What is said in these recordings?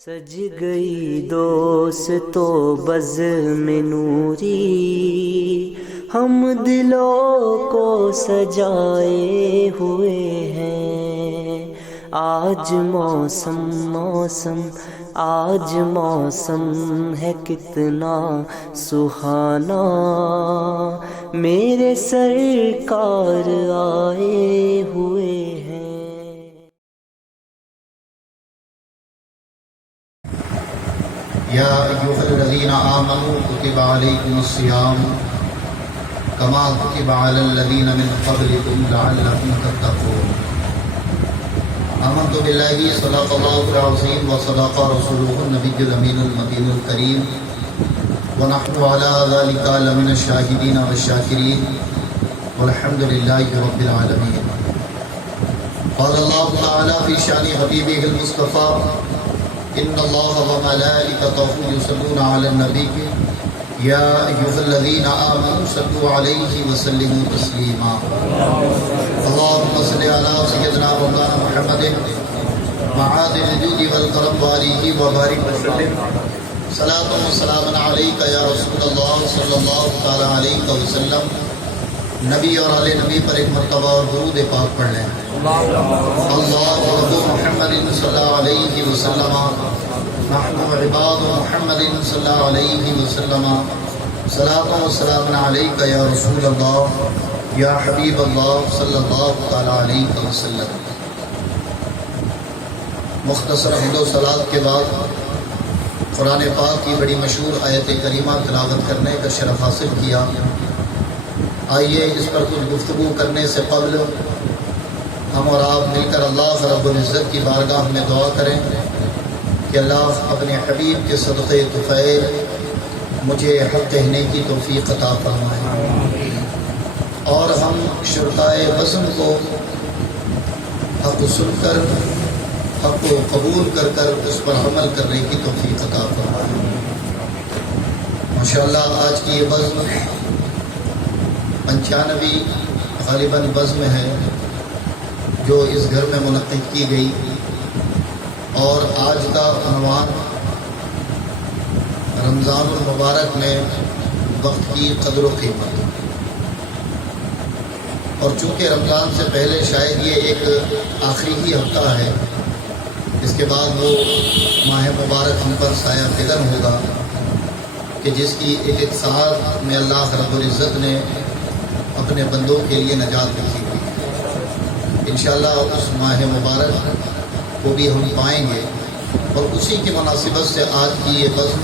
سج گئی دوستو بزم نوری، ہم دلوں کو سجائے ہوئے ہیں۔ آج موسم آج موسم ہے کتنا سہانا، میرے سرکار آئے ہوئے ہیں۔ یا ایھا الذین آمنوا کتب علیکم الصیام کما کتب علی الذین من قبلکم لعلکم تتقون۔ آمنت باللہ صدق اللہ العظیم وصدق رسولہ النبی الامین المبین الکریم ونحن علی ذلک لمن الشاہدین والشاکرین والحمد للہ رب العالمین۔ قال اللہ تعالی فی شان حبیبہ المصطفیٰ ان اللہ وملائکتہ یصلون علی النبی یا ایھا الذین آمنوا صلوا علیہ وسلموا تسلیما۔ اللہم صل علی سیدنا مولانا محمد معادن الجود والکرم وآلہ وبارک وسلم۔ صلاۃ و سلام علیک یا رسول اللہ صلی اللہ تعالی علیہ وسلم۔ نبی اور آل نبی پر ایک مرتبہ اور درود پاک پڑھ لیں۔ اللہ رب محمد صلی اللہ علیہ وسلم، نحن عباد محمد صلی اللہ علیہ وسلم، صلاۃ و سلام علیک یا رسول اللہ یا حبیب اللہ صلی اللہ تعالی علیہ وسلم۔ مختصر حمد و صلوات کے بعد قرآن پاک کی بڑی مشہور آیت کریمہ تلاوت کرنے کا شرف حاصل کیا۔ آئیے اس پر کچھ گفتگو کرنے سے قبل ہم اور آپ مل کر اللہ رب العزت کی بارگاہ میں دعا کریں کہ اللہ اپنے حبیب کے صدقے طفیل مجھے حق کہنے کی توفیق عطا فرمائے، اور ہم شرطائے بزم کو حق سن کر حق کو قبول کر کر اس پر عمل کرنے کی توفیق عطا فرمائے۔ ماشاءاللہ آج کی یہ بزم 95 غالباً بزم ہے جو اس گھر میں منعقد کی گئی، اور آج کا عنوان رمضان المبارک میں وقت کی قدر و قیمت، اور چونکہ رمضان سے پہلے شاید یہ ایک آخری ہی ہفتہ ہے، اس کے بعد وہ ماہ مبارک ہم پر سایہ فگن ہوگا کہ جس کی ایک ساعت میں اللہ رب العزت نے اپنے بندوں کے لیے نجات رکھی ہوئی۔ انشاءاللہ اس ماہ مبارک کو بھی ہم پائیں گے، اور اسی کی مناسبت سے آج کی یہ بزم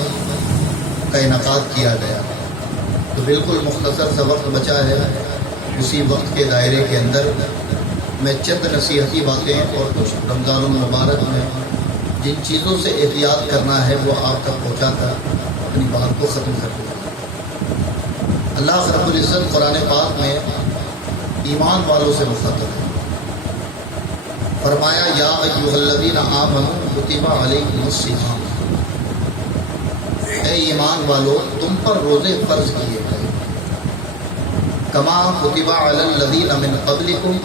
کا انعقاد کیا گیا۔ تو بالکل مختصر سا وقت بچا ہے، اسی وقت کے دائرے کے اندر میں چند نصیحتی باتیں اور کچھ رمضان المبارک میں جن چیزوں سے احتیاط کرنا ہے وہ آپ تک پہنچا کر اپنی بات کو ختم کر دوں۔ اللہ رب العزت قرآن پاک میں ایمان والوں سے مخاطب ہے، فرمایا یا ایھا الذین آمنوا کتب علیکم الصیام، اے ایمان والو تم پر روزے فرض کیے گئے، کما کتب علی الذین من قبلکم،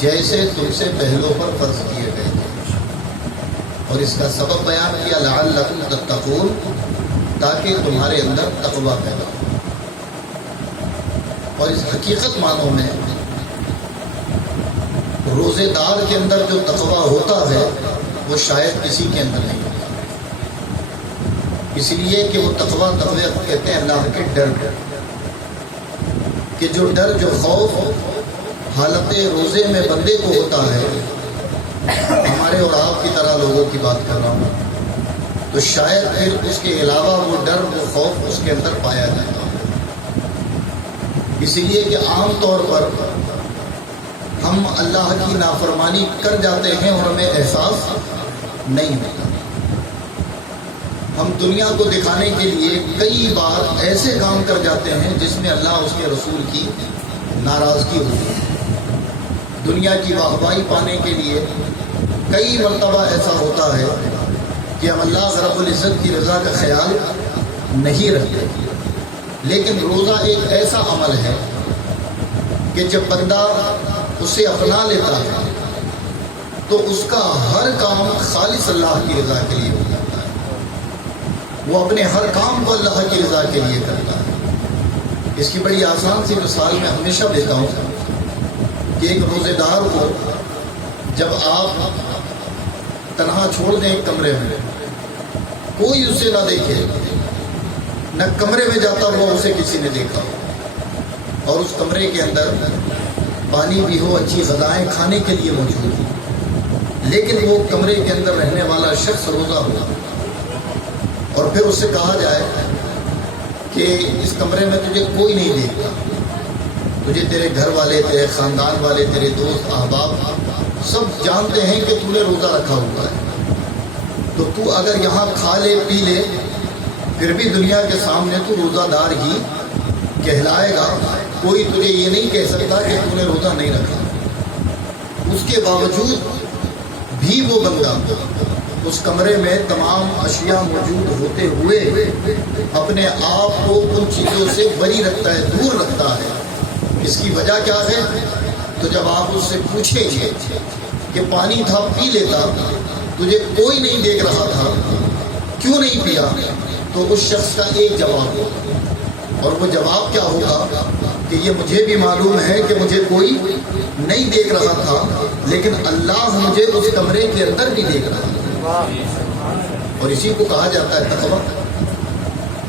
جیسے تم سے پہلوں پر فرض کیے گئے تھے، اور اس کا سبب بیان کیا لعلکم تتقون، تاکہ تمہارے اندر تقویٰ پیدا ہو۔ اور اس حقیقت معنوں میں روزے دار کے اندر جو تقویٰ ہوتا ہے وہ شاید کسی کے اندر نہیں ہوتا، اس لیے کہ وہ تقویٰ کہتے ہیں اللہ کے ڈر، کہ جو ڈر جو خوف حالت روزے میں بندے کو ہوتا ہے، ہمارے اور آپ کی طرح لوگوں کی بات کر رہا ہوں، تو شاید پھر اس کے علاوہ وہ ڈر وہ خوف اس کے اندر پایا جاتا ہے، اس لیے کہ عام طور پر ہم اللہ کی نافرمانی کر جاتے ہیں اور ہمیں احساس نہیں ہوتا۔ ہم دنیا کو دکھانے کے لیے کئی بار ایسے کام کر جاتے ہیں جس میں اللہ اس کے رسول کی ناراضگی ہوتی ہے۔ دنیا کی واہوائی پانے کے لیے کئی مرتبہ ایسا ہوتا ہے کہ ہم اللہ رب العزت کی رضا کا خیال نہیں رکھتے، لیکن روزہ ایک ایسا عمل ہے کہ جب بندہ اسے اپنا لیتا ہے تو اس کا ہر کام خالص اللہ کی رضا کے لیے ہو جاتا ہے. وہ اپنے ہر کام کو اللہ کی رضا کے لیے کرتا ہے. اس کی بڑی آسان سی مثال میں ہمیشہ دیتا ہوں کہ ایک روزے دار کو جب آپ تنہا چھوڑ دیں ایک کمرے میں، کوئی اسے نہ دیکھے، نہ کمرے میں جاتا ہوا اسے کسی نے دیکھا، اور اس کمرے کے اندر پانی بھی ہو، اچھی غذائیں کھانے کے لیے موجود ہو، لیکن وہ کمرے کے اندر رہنے والا شخص روزہ ہوا، اور پھر اس سے کہا جائے کہ اس کمرے میں تجھے کوئی نہیں دیکھتا، تجھے تیرے گھر والے، تیرے خاندان والے، تیرے دوست احباب سب جانتے ہیں کہ تو نے روزہ رکھا ہوا ہے، تو تو اگر یہاں کھا لے پی لے پھر بھی دنیا کے سامنے تو روزہ دار ہی کہلائے گا، کوئی تجھے یہ نہیں کہہ سکتا کہ تو نے روزہ نہیں رکھا. اس کے باوجود بھی وہ بندہ اس کمرے میں تمام اشیاء موجود ہوتے ہوئے اپنے آپ کو ان چیزوں سے بری رکھتا ہے، دور رکھتا ہے. اس کی وجہ کیا ہے؟ تو جب آپ اس سے پوچھیں گے کہ پانی تھا پی لیتا، تجھے کوئی نہیں دیکھ رہا تھا، کیوں نہیں پیا؟ تو اس شخص کا ایک جواب ہوگا، اور وہ جواب کیا ہوگا کہ یہ مجھے بھی معلوم ہے کہ مجھے کوئی نہیں دیکھ رہا تھا، لیکن اللہ مجھے اس کمرے کے اندر بھی دیکھ رہا تھا. اور اسی کو کہا جاتا ہے تقویٰ،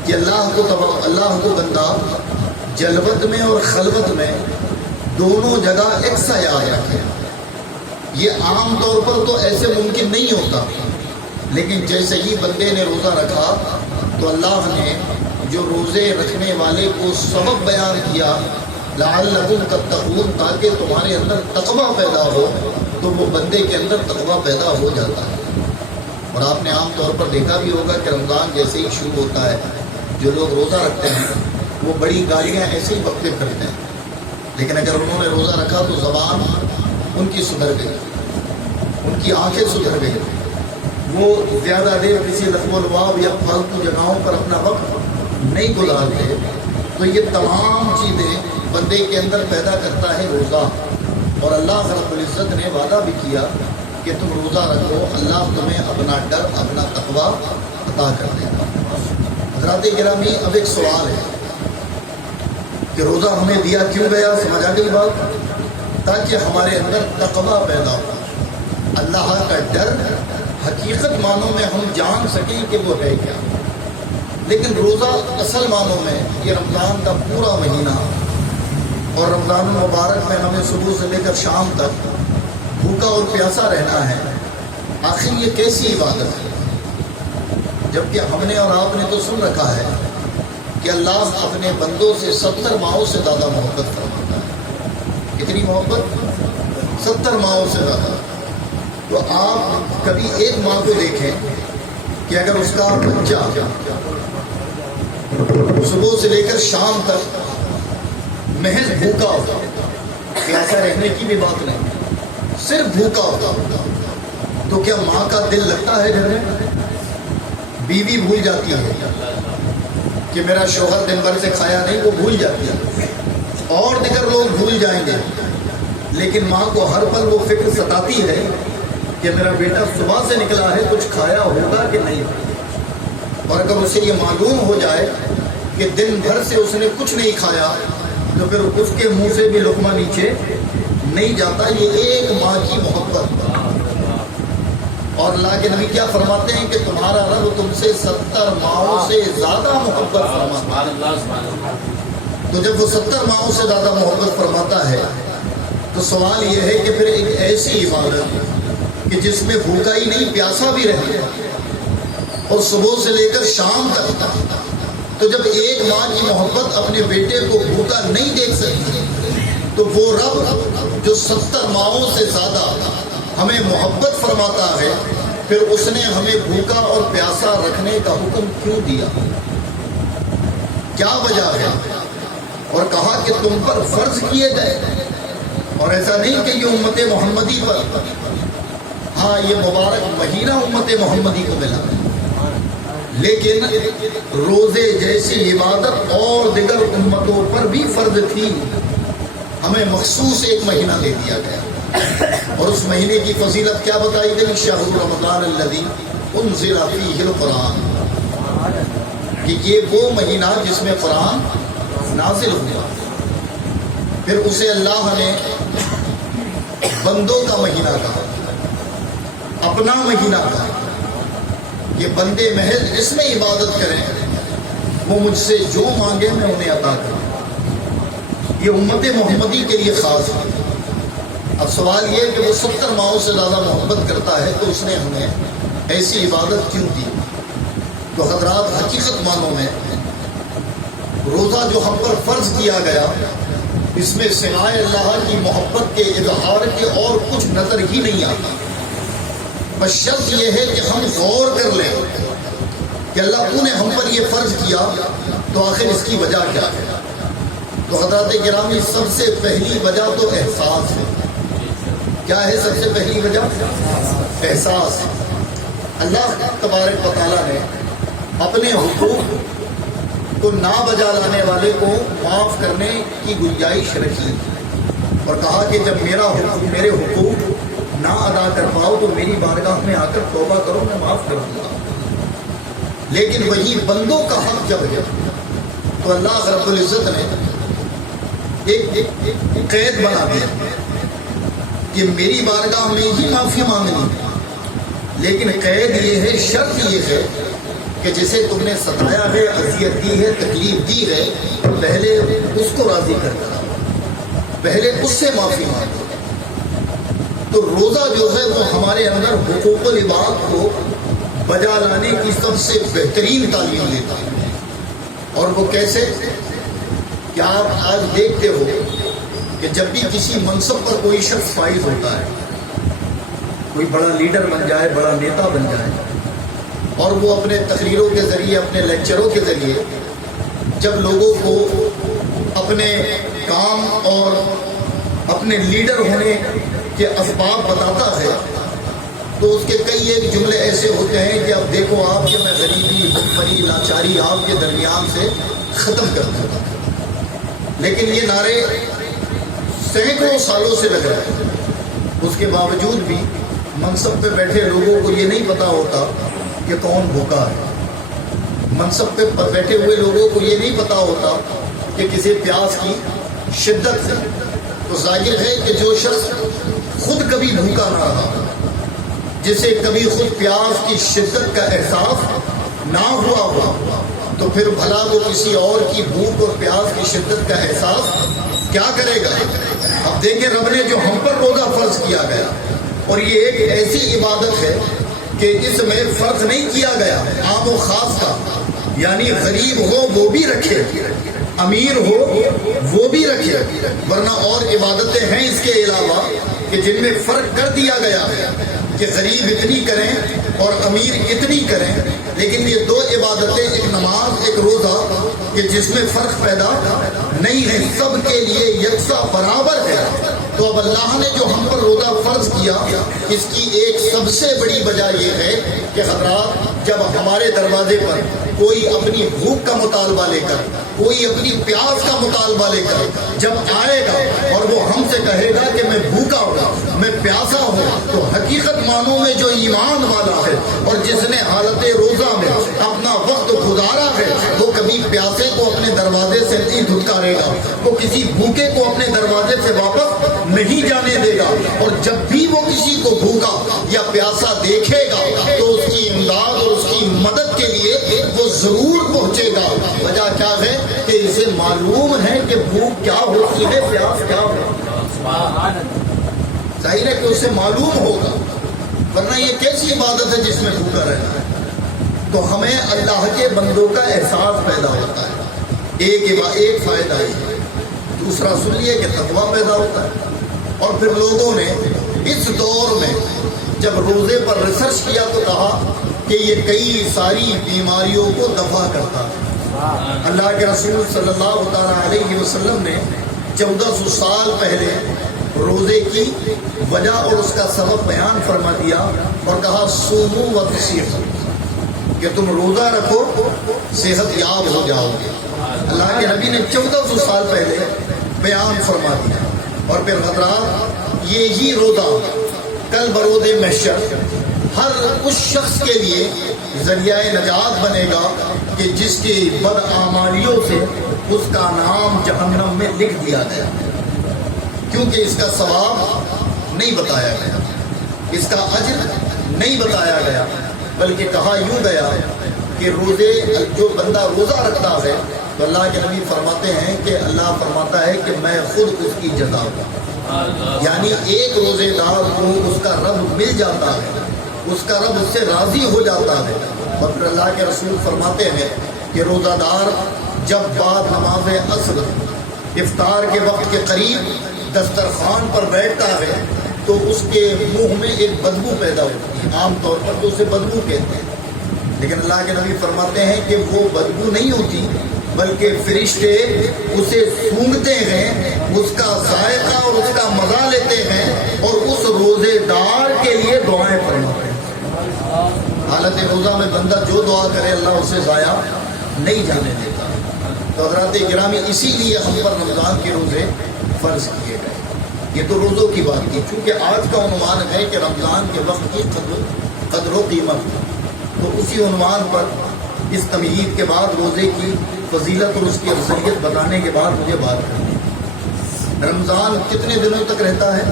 کہ اللہ کو بندہ جلوت میں اور خلوت میں دونوں جگہ یکساں یاد رکھے. یہ عام طور پر تو ایسے ممکن نہیں ہوتا، لیکن جیسے ہی بندے نے روزہ رکھا تو اللہ نے جو روزے رکھنے والے کو سبب بیان کیا لعلکم تتقون، تاکہ تمہارے اندر تقویٰ پیدا ہو، تو وہ بندے کے اندر تقویٰ پیدا ہو جاتا ہے. اور آپ نے عام طور پر دیکھا بھی ہوگا کہ رمضان جیسے ہی شروع ہوتا ہے جو لوگ روزہ رکھتے ہیں وہ بڑی گالیاں ایسے ہی بکتے پھرتے ہیں، لیکن اگر انہوں نے روزہ رکھا تو زبان ان کی سدھر گئی، ان کی آنکھیں سدھر گئی، وہ زیادہ دیر کسی رسم و رواج یا فالتو جگہوں پر اپنا وقت نہیں گزارتے. تو یہ تمام چیزیں بندے کے اندر پیدا کرتا ہے روزہ. اور اللہ رب العزت نے وعدہ بھی کیا کہ تم روزہ رکھو، اللہ تمہیں اپنا ڈر، اپنا تقویٰ عطا کر دے گا. حضرات گرامی، اب ایک سوال ہے کہ روزہ ہمیں دیا کیوں گیا؟ سمجھ آ گئی بات؟ تاکہ ہمارے اندر تقویٰ پیدا ہو، اللہ کا ڈر حقیقت معنوں میں ہم جان سکیں کہ وہ ہے کیا. لیکن روزہ اصل معنوں میں یہ رمضان کا پورا مہینہ، اور رمضان المبارک میں ہمیں صبح سے لے کر شام تک بھوکا اور پیاسا رہنا ہے. آخر یہ کیسی عبادت ہے؟ جبکہ ہم نے اور آپ نے تو سن رکھا ہے کہ اللہ اپنے بندوں سے 70 ماہوں سے زیادہ محبت فرماتا ہے. کتنی محبت؟ 70 ماہوں سے زیادہ. تو آپ کبھی ایک ماں کو دیکھیں کہ اگر اس کا بچہ صبح سے لے کر شام تک محض بھوکا ہوتا، پیاسا رہنے کی بھی بات نہیں، صرف بھوکا ہوتا، تو کیا ماں کا دل لگتا ہے گھر میں؟ بیوی بھول جاتی ہے کہ میرا شوہر دن بھر سے کھایا نہیں، وہ بھول جاتی ہے، اور دیگر لوگ بھول جائیں گے، لیکن ماں کو ہر پل وہ فکر ستاتی ہے کہ میرا بیٹا صبح سے نکلا ہے، کچھ کھایا ہوگا کہ نہیں. اور اگر اسے یہ معلوم ہو جائے کہ دن بھر سے اس نے کچھ نہیں کھایا تو پھر اس کے منہ سے بھی لقمہ نیچے نہیں جاتا. یہ ایک ماں کی محبت. اور اللہ کے نبی کیا فرماتے ہیں کہ تمہارا رب تم سے 70 ماہوں سے زیادہ محبت فرماتا ہے. تو جب وہ 70 ماہوں سے زیادہ محبت فرماتا ہے تو سوال یہ ہے کہ پھر ایک ایسی عبادت کہ جس میں بھوکا ہی نہیں پیاسا بھی رہے اور صبح سے لے کر شام تک، تو جب ایک ماں کی محبت اپنے بیٹے کو بھوکا نہیں دیکھ سکتی تو وہ رب جو 70 ماہوں سے زیادہ ہمیں محبت فرماتا ہے پھر اس نے ہمیں بھوکا اور پیاسا رکھنے کا حکم کیوں دیا؟ کیا وجہ ہے؟ اور کہا کہ تم پر فرض کیے گئے. اور ایسا نہیں کہ یہ امت محمدی پر، ہاں یہ مبارک مہینہ امت محمدی کو ملا، لیکن روزے جیسی عبادت اور دیگر امتوں پر بھی فرض تھی. ہمیں مخصوص ایک مہینہ دے دیا گیا. اور اس مہینے کی فضیلت کیا بتائی گئی؟ شہر رمضان الذی انزل فیہ القرآن، کہ یہ وہ مہینہ جس میں قرآن نازل ہوا۔ پھر اسے اللہ نے بندوں کا مہینہ کہا، اپنا مہینہ کہا، یہ بندے محض اس میں عبادت کریں، وہ مجھ سے جو مانگے میں انہیں عطا کروں۔ یہ امت محمدی کے لیے خاص ہے۔ اب سوال یہ ہے کہ وہ 70 ماہوں سے زیادہ محبت کرتا ہے تو اس نے ہمیں ایسی عبادت کیوں دی؟ تو حضرات، حقیقت معنوں میں روزہ جو ہم پر فرض کیا گیا، اس میں سوائے اللہ کی محبت کے اظہار کے اور کچھ نظر ہی نہیں آتا۔ بس شرط یہ ہے کہ ہم غور کر لیں کہ اللہ تو نے ہم پر یہ فرض کیا تو آخر اس کی وجہ کیا ہے؟ تو حضرات گرامی، سب سے پہلی وجہ تو احساس ہے۔ کیا ہے سب سے پہلی وجہ؟ احساس۔ اللہ تبارک و تعالیٰ نے اپنے حقوق کو نہ بجا لانے والے کو معاف کرنے کی گنجائش رکھی اور کہا کہ جب میرے حقوق نہ ادا کر پاؤ تو میری بارگاہ میں آ کر توبہ کرو، میں معاف کر دوں گا۔ لیکن وہی بندوں کا حق جب ہے تو اللہ رب العزت نے ایک قید بنا دیا کہ میری بارگاہ میں ہی معافی مانگنی، لیکن قید یہ ہے، شرط یہ ہے کہ جسے تم نے ستایا ہے، اذیت دی ہے، تکلیف دی ہے، پہلے اس کو راضی کر دو، پہلے اس سے معافی مانگو۔ تو روزہ جو ہے وہ ہمارے اندر حقوق العباد کو بجا لانے کی سب سے بہترین تعلیم دیتا ہے۔ اور وہ کیسے؟ کہ آپ آج دیکھتے ہو کہ جب بھی کسی منصب پر کوئی شخص فائز ہوتا ہے، کوئی بڑا لیڈر بن جائے، بڑا نیتا بن جائے، اور وہ اپنے تقریروں کے ذریعے، اپنے لیکچروں کے ذریعے جب لوگوں کو اپنے کام اور اپنے لیڈر ہونے کے اسباب بتاتا ہے تو اس کے کئی ایک جملے ایسے ہوتے ہیں کہ اب دیکھو آپ کہ میں غریبی، بھوکمری، لاچاری آپ کے درمیان سے ختم کر دوں گا۔ لیکن یہ نعرے سینکڑوں سالوں سے لگ رہے ہیں، اس کے باوجود بھی منصب پہ بیٹھے لوگوں کو یہ نہیں پتا ہوتا کہ کون بھوکا ہے۔ منصب پہ بیٹھے ہوئے لوگوں کو یہ نہیں پتا ہوتا کہ کسی پیاس کی شدت ہے۔ تو ظاہر ہے کہ جو شخص خود کبھی بھوکا نہ رہا، جسے کبھی خود پیاس کی شدت کا احساس نہ ہوا ہوا، تو پھر بھلا وہ کسی اور کی بھوک اور پیاس کی شدت کا احساس کیا کرے گا؟ اب دیکھیں، رب نے جو ہم پر روزہ فرض کیا گیا، اور یہ ایک ایسی عبادت ہے کہ اس میں فرض نہیں کیا گیا عام و خاص کا، یعنی غریب ہو وہ بھی رکھے، امیر ہو وہ بھی رکھے، ورنہ اور عبادتیں ہیں اس کے علاوہ کہ جن میں فرق کر دیا گیا ہے کہ غریب اتنی کریں اور امیر اتنی کریں، لیکن یہ دو عبادتیں، ایک نماز، ایک روزہ، کہ جس میں فرق پیدا نہیں ہے، سب کے لیے یکساں برابر ہے۔ تو اب اللہ نے جو ہم پر روزہ فرض کیا، اس کی ایک سب سے بڑی وجہ یہ ہے کہ حضرات، جب ہمارے دروازے پر کوئی اپنی بھوک کا مطالبہ لے کر، کوئی اپنی پیاس کا مطالبہ لے کر جب آئے گا اور وہ ہم سے کہے گا کہ میں بھوکا ہوں، میں پیاسا ہوں، تو حقیقت معنوں میں جو ایمان والا ہے اور جس نے حالت روزہ میں اپنا وقت گزارا ہے، وہ کبھی پیاسے کو اپنے دروازے سے نہیں دھتکارے گا، وہ کسی بھوکے کو اپنے دروازے سے واپس نہیں جانے دے گا، اور جب بھی وہ کسی کو بھوکا یا پیاسا دیکھے گا تو اس کی امداد اور اس کی مدد کے لیے وہ ضرور پہنچے گا۔ وجہ کیا ہے کہ اسے معلوم ہے کہ بھوک کیا ہوتی ہے، پیاس کیا ہوتی ہے، ظاہر ہے کہ اسے معلوم ہوگا، ورنہ یہ کیسی عبادت ہے جس میں بھوکا رہنا ہے؟ تو ہمیں اللہ کے بندوں کا احساس پیدا ہوتا ہے، ایک فائدہ ہے۔ دوسرا سن لیے کہ تقویٰ پیدا ہوتا ہے۔ اور پھر لوگوں نے اس دور میں جب روزے پر ریسرچ کیا تو کہا کہ یہ کئی ساری بیماریوں کو دفع کرتا ہے۔ اللہ کے رسول صلی اللہ تعالیٰ علیہ وسلم نے 1400 سال پہلے روزے کی وجہ اور اس کا سبب بیان فرما دیا اور کہا صوموا وتصیحوا، کہ تم روزہ رکھو صحت یاب ہو جاؤ گے۔ اللہ کے نبی نے 1400 سال پہلے بیان فرما دیا۔ اور پھر حضرات، یہی روزہ کل برود محشر ہر اس شخص کے لیے ذریعہ نجات بنے گا کہ جس کی بدعمالیوں سے اس کا نام جہنم میں لکھ دیا گیا، کیونکہ اس کا ثواب نہیں بتایا گیا، اس کا اجر نہیں بتایا گیا، بلکہ کہا یوں گیا کہ روزے جو بندہ روزہ رکھتا ہے تو اللہ کے نبی فرماتے ہیں کہ اللہ فرماتا ہے کہ میں خود اس کی جزا دوں، یعنی ایک روزے دار کو اس کا رب مل جاتا ہے، اس کا رب اس سے راضی ہو جاتا ہے۔ اور پھر اللہ کے رسول فرماتے ہیں کہ روزہ دار جب بعد نماز عصر افطار کے وقت کے قریب دسترخوان پر بیٹھتا ہے تو اس کے منہ میں ایک بدبو پیدا ہوتی ہے، عام طور پر تو اسے بدبو کہتے ہیں، لیکن اللہ کے نبی فرماتے ہیں کہ وہ بدبو نہیں ہوتی بلکہ فرشتے اسے سونگھتے ہیں، اس کا ذائقہ اور اس کا مزہ لیتے ہیں اور اس روزے دار کے لیے دعائیں فرماتے ہیں۔ حالت روزہ میں بندہ جو دعا کرے اللہ اسے ضائع نہیں جانے دیتا۔ تو حضرات گرامی اسی لیے ہم پر رمضان کے روزے فرض کیے گئے۔ یہ تو روزوں کی بات کی، چونکہ آج کا عنوان ہے کہ رمضان کے وقت کی قدر و قیمت، تو اسی عنوان پر اس تمہید کے بعد روزے کی فضیلت اور اس کی افضلیت بتانے کے بعد مجھے بات کرنی ہے۔ رمضان کتنے دنوں تک رہتا ہے؟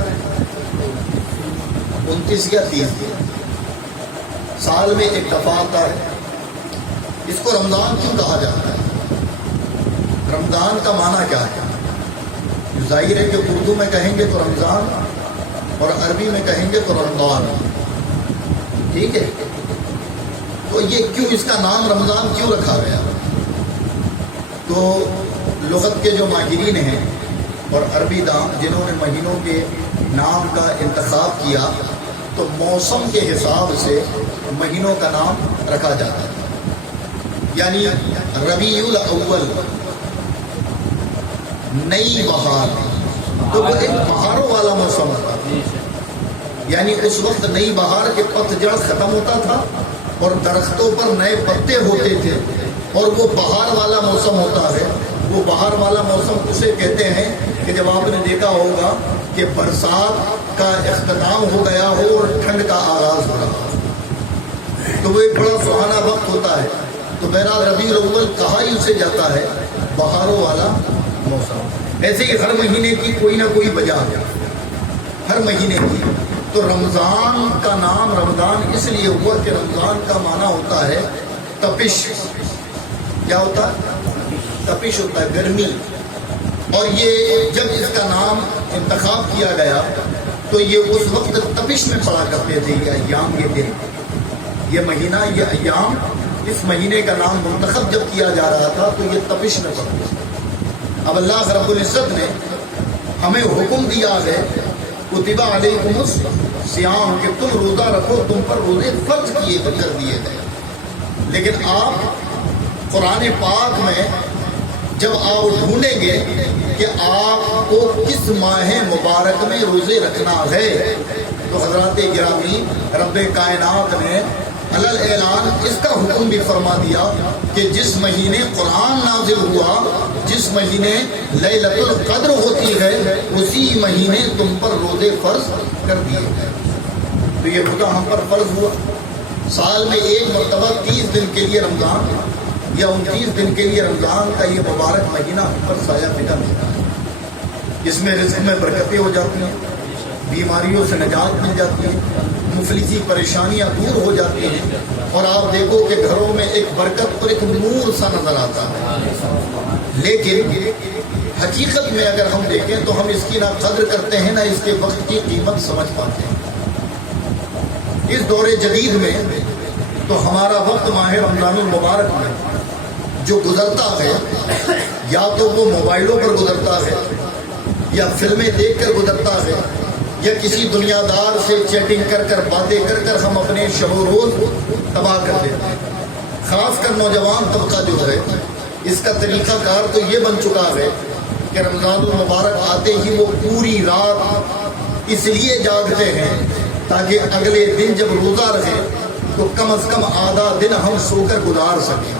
29 یا 30 دن، سال میں ایک دفعہ آتا ہے۔ اس کو رمضان کیوں کہا جاتا ہے؟ رمضان کا معنی کیا ہے؟ ظاہر ہے کہ اردو میں کہیں گے تو رمضان اور عربی میں کہیں گے تو رمضان، ٹھیک ہے؟ تو یہ کیوں اس کا نام رمضان کیوں رکھا گیا؟ تو لغت کے جو ماہرین ہیں اور عربی داں جنہوں نے مہینوں کے نام کا انتخاب کیا تو موسم کے حساب سے مہینوں کا نام رکھا جاتا ہے، یعنی ربیع الاول نئی بہار، تو وہ ایک بہاروں والا موسم ہوتا ہے، یعنی اس وقت نئی بہار کے پتجھڑ ختم ہوتا تھا اور درختوں پر نئے پتے ہوتے تھے اور وہ بہار والا موسم ہوتا ہے۔ وہ بہار والا موسم اسے کہتے ہیں کہ جب آپ نے دیکھا ہوگا کہ برسات کا اختتام ہو گیا ہو اور ٹھنڈ کا آغاز ہو رہا ہو، تو وہ ایک بڑا سہانا وقت ہوتا ہے۔ تو بہرحال ربیع الاول کہا ہی اسے جاتا ہے بہاروں والا موسم۔ ایسے ہی ہر مہینے کی کوئی نہ کوئی وجہ ہے، ہر مہینے کی۔ تو رمضان کا نام رمضان اس لیے ہوا کہ رمضان کا معنی ہوتا ہے تپش۔ کیا ہوتا ہے؟ تپش ہوتا ہے، گرمی۔ اور یہ جب اس کا نام انتخاب کیا گیا تو یہ اس وقت تپش میں پڑا کرتے تھے، یہ ایام کے دن، یہ مہینہ، یہ ایام، اس مہینے کا نام منتخب جب کیا جا رہا تھا تو یہ تپش میں پڑا۔ اب اللہ رب العزت نے ہمیں حکم دیا ہے کتب علیکم الصیام کہ تم روزہ رکھو، تم پر روزے فرض کیے کر دیے گئے، لیکن آپ قرآن پاک میں جب آپ ڈھونڈیں گے کہ آپ کو کس ماہ مبارک میں روزے رکھنا ہے تو حضرات گرامی رب کائنات نے علل اعلان اس کا حکم بھی فرما دیا کہ جس مہینے قرآن نازل ہوا، جس مہینے لیلۃ القدر ہوتی ہے، اسی مہینے تم پر روزے فرض کر دیے گئے۔ تو یہ خدا ہم پر فرض ہوا۔ سال میں ایک مرتبہ 30 دن کے لیے رمضان یا 29 دن کے لیے رمضان کا یہ مبارک مہینہ ہم پر سایہ فکن ہوتا ہے۔ اس میں رزق میں برکتیں ہو جاتی ہیں، بیماریوں سے نجات مل جاتی ہے، مفلسی پریشانیاں دور ہو جاتی ہیں، اور آپ دیکھو کہ گھروں میں ایک برکت اور ایک نور سا نظر آتا ہے۔ لیکن حقیقت میں اگر ہم دیکھیں تو ہم اس کی نہ قدر کرتے ہیں نہ اس کے وقت کی قیمت سمجھ پاتے ہیں۔ اس دور جدید میں تو ہمارا وقت ماہ رمضان المبارک میں جو گزرتا ہے یا تو وہ موبائلوں پر گزرتا ہے یا فلمیں دیکھ کر گزرتا ہے یا کسی دنیا دار سے چیٹنگ کر کر باتیں کر کر ہم اپنے شب و روز تباہ کر دیتے ہیں۔ خاص کر نوجوان طبقہ جو ہے اس کا طریقہ کار تو یہ بن چکا ہے کہ رمضان المبارک آتے ہی وہ پوری رات اس لیے جاگتے ہیں تاکہ اگلے دن جب روزہ رہے تو کم از کم آدھا دن ہم سو کر گزار سکیں،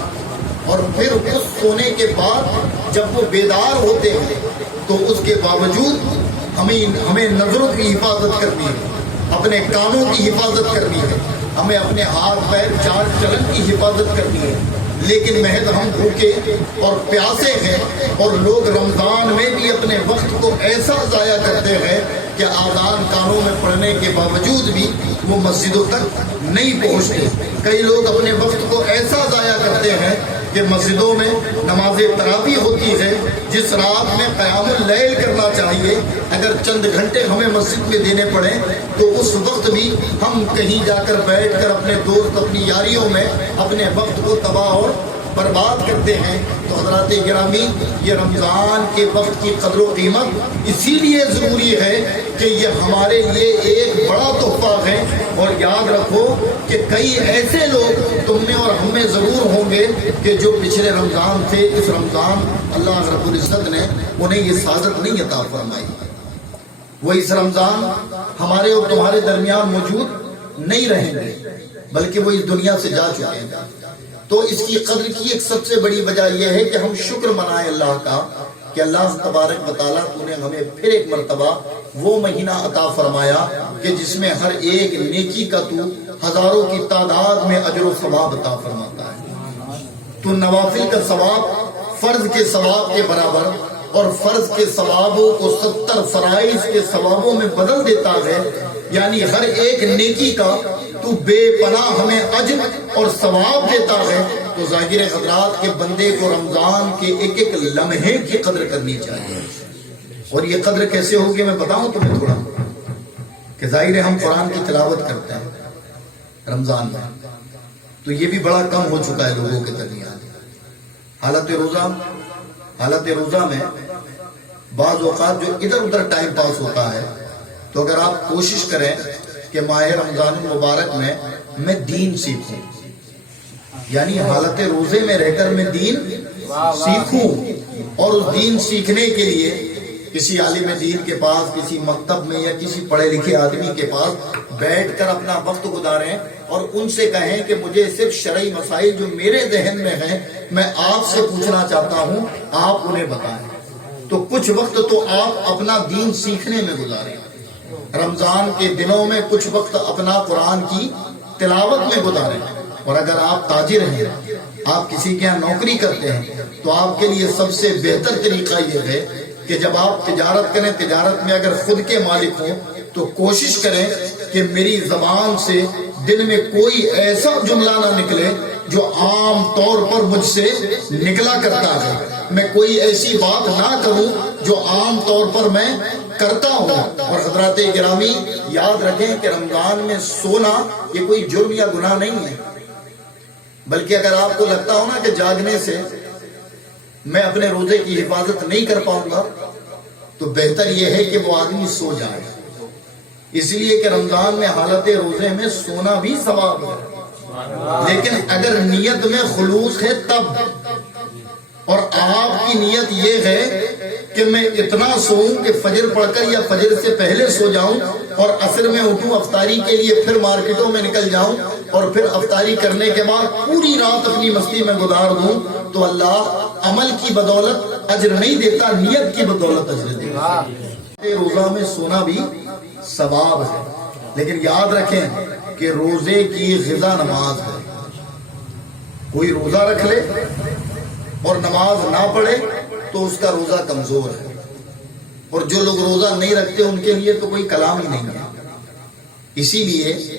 اور پھر اس سونے کے بعد جب وہ بیدار ہوتے ہیں تو اس کے باوجود ہمیں نظروں کی حفاظت کرنی ہے، اپنے کانوں کی حفاظت کرنی ہے، ہمیں اپنے ہاتھ پیر چال چلن کی حفاظت کرنی ہے، لیکن محض ہم بھوکے اور پیاسے ہیں، اور لوگ رمضان میں بھی اپنے وقت کو ایسا ضائع کرتے ہیں کہ آذان کانوں میں پڑھنے کے باوجود بھی وہ مسجدوں تک نہیں پہنچتے۔ کئی لوگ اپنے وقت کو ایسا ضائع کرتے ہیں کہ مسجدوں میں نماز تراویح ہوتی ہے، جس رات میں قیام اللیل کرنا چاہیے، اگر چند گھنٹے ہمیں مسجد میں دینے پڑیں تو اس وقت بھی ہم کہیں جا کر بیٹھ کر اپنے دوست اپنی یاریوں میں اپنے وقت کو تباہ اور برباد کرتے ہیں۔ تو حضرات گرامی، یہ رمضان کے وقت کی قدر و قیمت اسی لیے ضروری ہے کہ یہ ہمارے لیے ایک بڑا تحفہ ہے، اور یاد رکھو کہ کئی ایسے لوگ تم میں اور ہم میں ضرور ہوں گے کہ جو پچھلے رمضان تھے، اس رمضان اللہ رب العزت نے انہیں یہ سعادت نہیں عطا فرمائی، وہ اس رمضان ہمارے اور تمہارے درمیان موجود نہیں رہیں گے، بلکہ وہ اس دنیا سے جا چکے ہیں۔ تو اس کی قدر کی ایک سب سے بڑی وجہ یہ ہے کہ ہم شکر منائیں اللہ کا کہ اللہ تبارک و تعالیٰ تو نے ہمیں پھر ایک مرتبہ وہ مہینہ عطا فرمایا کہ جس میں ہر ایک نیکی کا تو ہزاروں کی تعداد میں اجر و ثواب عطا فرماتا ہے۔ تو نوافل کا ثواب فرض کے ثواب کے برابر، اور فرض کے ثوابوں کو 70 فرائض کے ثوابوں میں بدل دیتا ہے، یعنی ہر ایک نیکی کا تو بے پناہ ہمیں اجر اور ثواب دیتا ہے۔ تو ظاہر حضرات کے بندے کو رمضان کے ایک ایک لمحے کی قدر کرنی چاہیے، اور یہ قدر کیسے ہوگی میں بتاؤں تمہیں تھوڑا، کہ ظاہر ہم قرآن کی تلاوت کرتے ہیں رمضان میں، تو یہ بھی بڑا کم ہو چکا ہے لوگوں کے درمیان۔ حالت روزہ میں بعض اوقات جو ادھر ادھر ٹائم پاس ہوتا ہے، تو اگر آپ کوشش کریں کہ ماہ رمضان المبارک میں دین سیکھوں، یعنی حالت روزے میں رہ کر میں دین سیکھوں، اور اس دین سیکھنے کے لیے کسی عالم دین کے پاس، کسی مکتب میں، یا کسی پڑھے لکھے آدمی کے پاس بیٹھ کر اپنا وقت گزاریں اور ان سے کہیں کہ مجھے صرف شرعی مسائل جو میرے ذہن میں ہیں میں آپ سے پوچھنا چاہتا ہوں، آپ انہیں بتائیں۔ تو کچھ وقت تو آپ اپنا دین سیکھنے میں گزاریں، رمضان کے دنوں میں کچھ وقت اپنا قرآن کی تلاوت میں گزاریں، اور اگر آپ تاجر ہیں، آپ کسی کے یہاں نوکری کرتے ہیں، تو آپ کے لیے سب سے بہتر طریقہ یہ ہے کہ جب آپ تجارت کریں، تجارت میں اگر خود کے مالک ہوں تو کوشش کریں کہ میری زبان سے دن میں کوئی ایسا جملہ نہ نکلے جو عام طور پر مجھ سے نکلا کرتا ہے، میں کوئی ایسی بات نہ کروں جو عام طور پر میں کرتا ہوں۔ اور حضرات گرامی یاد رکھیں کہ رمضان میں سونا یہ کوئی جرم یا گناہ نہیں ہے، بلکہ اگر آپ کو لگتا ہو نا کہ جاگنے سے میں اپنے روزے کی حفاظت نہیں کر پاؤں گا، تو بہتر یہ ہے کہ وہ آدمی سو جائے، اس لیے کہ رمضان میں حالت روزے میں سونا بھی ثواب ہے، لیکن اگر نیت میں خلوص ہے تب، اور آپ کی نیت یہ ہے کہ میں اتنا سوؤں کہ فجر پڑھ کر یا فجر سے پہلے سو جاؤں، اور عصر میں اٹھوں افطاری کے لیے پھر مارکیٹوں میں نکل جاؤں، اور پھر افطاری کرنے کے بعد پوری رات اپنی مستی میں گزار دوں، تو اللہ عمل کی بدولت اجر نہیں دیتا، نیت کی بدولت اجر دیتا۔ روزہ میں سونا بھی ثواب ہے، لیکن یاد رکھیں کہ روزے کی غذا نماز ہے۔ کوئی روزہ رکھ لے اور نماز نہ پڑھے تو اس کا روزہ کمزور ہے، اور جو لوگ روزہ نہیں رکھتے ان کے لیے تو کوئی کلام ہی نہیں ہے۔ اسی لیے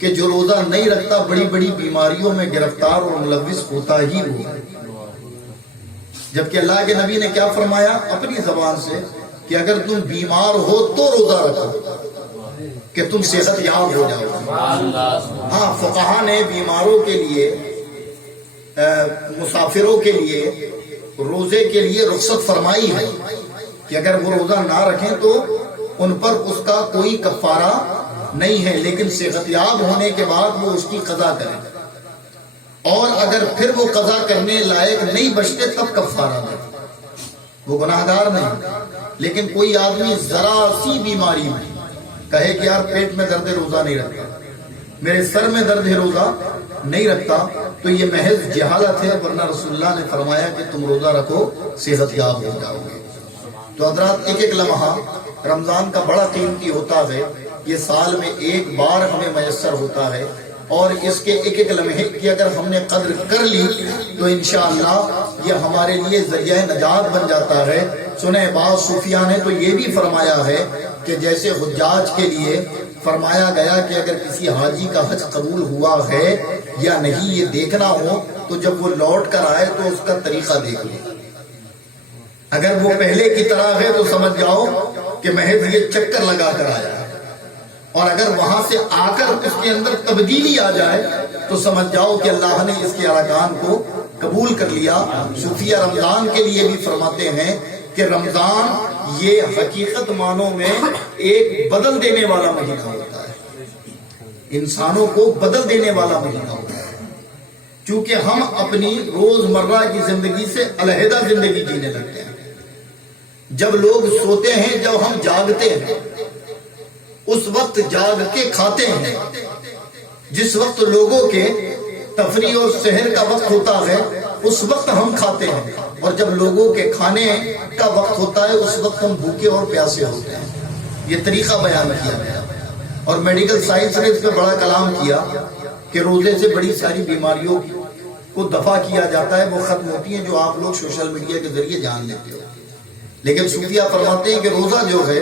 کہ جو روزہ نہیں رکھتا بڑی بڑی بیماریوں میں گرفتار اور ملوث ہوتا ہی ہوا، جبکہ اللہ کے نبی نے کیا فرمایا اپنی زبان سے کہ اگر تم بیمار ہو تو روزہ رکھو کہ تم صحت یاب ہو جاؤ۔ ہاں، فقہا نے بیماروں کے لیے، مسافروں کے لیے روزے کے لیے رخصت فرمائی ہے کہ اگر وہ روزہ نہ رکھیں تو ان پر اس کا کوئی کفارہ نہیں ہے، لیکن صحت یاب ہونے کے بعد وہ اس کی قضا کریں، اور اگر پھر وہ قضا کرنے لائق نہیں بچتے تب کفارہ دیں، وہ گناہ گار نہیں۔ لیکن کوئی آدمی ذرا سی بیماری میں کہے کہ یار پیٹ میں درد روزہ نہیں رکھتا، میرے سر میں درد روزہ نہیں رکھتا، تو یہ محض جہالت ہے، ورنہ رسول اللہ نے فرمایا کہ تم روزہ رکھو صحت یاب ہو جاؤ گے۔ تو حضرات ایک ایک لمحہ رمضان کا بڑا قیمتی ہوتا ہے، یہ سال میں ایک بار ہمیں میسر ہوتا ہے، اور اس کے ایک ایک لمحے کی اگر ہم نے قدر کر لی تو انشاءاللہ یہ ہمارے لیے ذریعہ نجات بن جاتا ہے۔ سنیں، بعض صوفیاء نے تو یہ بھی فرمایا ہے کہ جیسے حجاج کے لیے فرمایا گیا کہ اگر کسی حاجی کا حج قبول ہوا ہے یا نہیں یہ دیکھنا ہو تو جب وہ لوٹ کر آئے تو اس کا طریقہ دیکھ لیں، اگر وہ پہلے کی طرح ہے تو سمجھ جاؤ کہ محض یہ چکر لگا کر آیا ہے، اور اگر وہاں سے آ کر اس کے اندر تبدیلی آ جائے تو سمجھ جاؤ کہ اللہ نے اس کے ارکان کو قبول کر لیا۔ صوفیہ رمضان کے لیے بھی فرماتے ہیں کہ رمضان یہ حقیقت معنوں میں ایک بدل دینے والا مہینہ ہوتا ہے، انسانوں کو بدل دینے والا مہینہ ہوتا ہے، چونکہ ہم اپنی روزمرہ کی زندگی سے علیحدہ زندگی جینے لگتے ہیں۔ جب لوگ سوتے ہیں، جب ہم جاگتے ہیں، اس وقت جاگ کے کھاتے ہیں، جس وقت لوگوں کے تفریح اور سحر کا وقت ہوتا ہے اس وقت ہم کھاتے ہیں، اور جب لوگوں کے کھانے کا وقت ہوتا ہے اس وقت ہم بھوکے اور پیاسے ہوتے ہیں۔ یہ طریقہ بیان کیا گیا، اور میڈیکل سائنس نے اس پہ بڑا کلام کیا کہ روزے سے بڑی ساری بیماریوں کو دفع کیا جاتا ہے، وہ ختم ہوتی ہیں، جو آپ لوگ سوشل میڈیا کے ذریعے جان لیتے ہو۔ لیکن صوفیہ فرماتے ہیں کہ روزہ جو ہے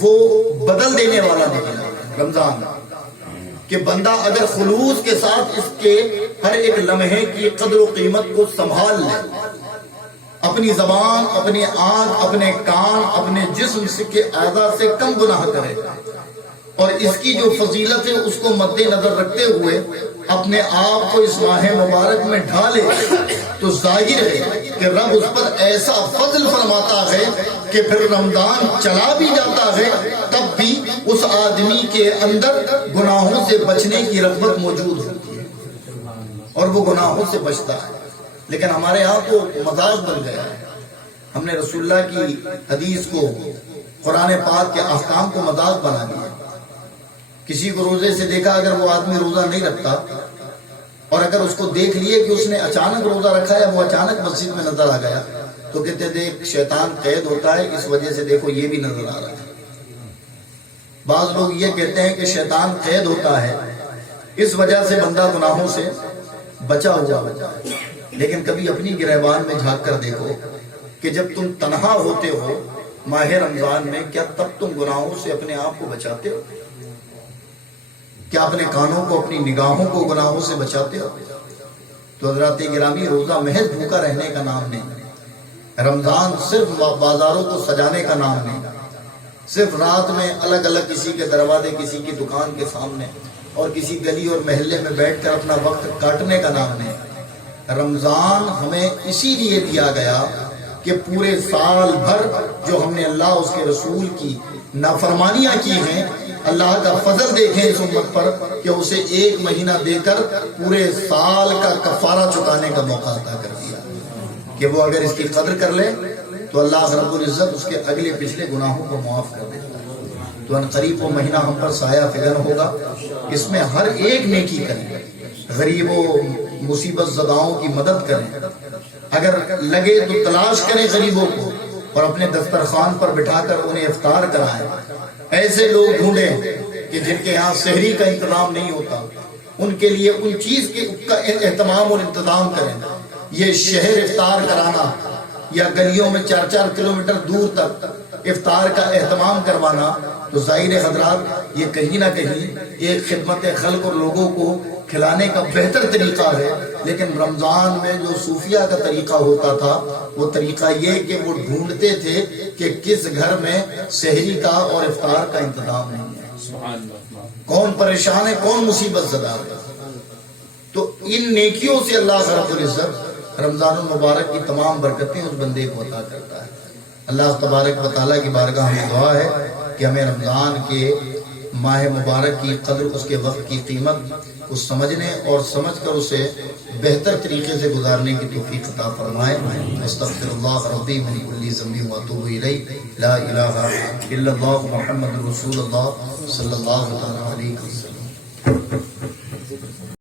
وہ بدل دینے والا نہیں، رمضان کہ بندہ اگر خلوص کے ساتھ اس کے ہر ایک لمحے کی قدر و قیمت کو سنبھال لے، اپنی زبان، اپنی آنکھ، اپنے کان، اپنے جسم کے اعضاء سے کم گناہ کرے، اور اس کی جو فضیلت ہے اس کو مد نظر رکھتے ہوئے اپنے آپ کو اس ماہ مبارک میں ڈھالے، تو ظاہر ہے کہ رب اس پر ایسا فضل فرماتا ہے کہ پھر رمضان چلا بھی جاتا ہے تب بھی اس آدمی کے اندر گناہوں سے بچنے کی رغبت موجود ہوتی ہے، اور وہ گناہوں سے بچتا ہے۔ لیکن ہمارے یہاں تو مذاق بن گیا ہے، ہم نے رسول اللہ کی حدیث کو، قرآن پاک کے احکام کو مذاق بنا دیا۔ کسی کو روزے سے دیکھا، اگر وہ آدمی روزہ نہیں رکھتا، اور اگر اس کو دیکھ لیے کہ اس نے اچانک روزہ رکھا ہے، وہ اچانک مسجد میں نظر آ گیا، تو کہتے دیکھ شیطان قید ہوتا ہے، اس وجہ سے دیکھو یہ بھی نظر آ رہا ہے۔ بعض لوگ یہ کہتے ہیں کہ شیطان قید ہوتا ہے، اس وجہ سے بندہ گناہوں سے بچا ہوا ہے، لیکن کبھی اپنی گریبان میں جھانک کر دیکھو کہ جب تم تنہا ہوتے ہو ماہ رمضان میں، کیا تب تم گناہوں سے اپنے آپ کو بچاتے ہو؟ کیا اپنے کانوں کو، اپنی نگاہوں کو گناہوں سے بچاتے ہو؟ تو حضرات گرامی، روزہ محض بھوکا رہنے کا نام نہیں، رمضان صرف بازاروں کو سجانے کا نام نہیں، صرف رات میں الگ الگ کسی کے دروازے، کسی کی دکان کے سامنے اور کسی گلی اور محلے میں بیٹھ کر اپنا وقت کاٹنے کا نام نہیں۔ رمضان ہمیں اسی لیے دیا گیا کہ پورے سال بھر جو ہم نے اللہ اس کے رسول کی نافرمانیاں کی ہیں، اللہ کا فضل دیکھیں اس امت پر کہ اسے ایک مہینہ دے کر پورے سال کا کفارہ چکانے کا موقع عطا کر دیا، کہ وہ اگر اس کی قدر کر لے تو اللہ رب العزت اس کے اگلے پچھلے گناہوں کو معاف کر دے گا۔ تو ان قریب وہ مہینہ ہم پر سایہ فگن ہوگا، اس میں ہر ایک نیکی کریں، غریبوں مصیبت زداؤں کی مدد کریں، اگر لگے تو تلاش کریں غریبوں کو اور اپنے دسترخوان پر بٹھا کر انہیں افطار کرائیں۔ ایسے لوگ ڈھونڈیں کہ جن کے یہاں سحری کا انتظام نہیں ہوتا، ان کے لیے ان چیز کا اہتمام اور انتظام کریں۔ یہ شہر افطار کرانا یا گلیوں میں 4-4 کلومیٹر دور تک افطار کا اہتمام کروانا، تو ظاہر حضرات یہ کہیں نہ کہیں ایک خدمت خلق اور لوگوں کو کھلانے کا بہتر طریقہ ہے۔ لیکن رمضان میں جو صوفیہ کا طریقہ ہوتا تھا، وہ طریقہ یہ کہ وہ ڈھونڈتے تھے کہ کس گھر میں سحری کا اور افطار کا انتظام نہیں ہے، کون پریشان ہے، کون مصیبت زدہ ہے۔ تو ان نیکیوں سے اللہ رب العزت رمضان المبارک کی تمام برکتیں اس بندے کو عطا کرتا ہے۔ اللہ تبارک و تعالیٰ کی بارگاہ میں دعا ہے کہ ہمیں رمضان کے ماہ مبارک کی قدر، اس کے وقت کی قیمت کو سمجھنے اور سمجھ کر اسے بہتر طریقے سے گزارنے کی توفیق عطا فرمائے۔ استغفر اللہ ربی من کل ذنب واتوب الیہ، لا الہ الا اللہ محمد رسول اللہ صلی اللہ علیہ وسلم۔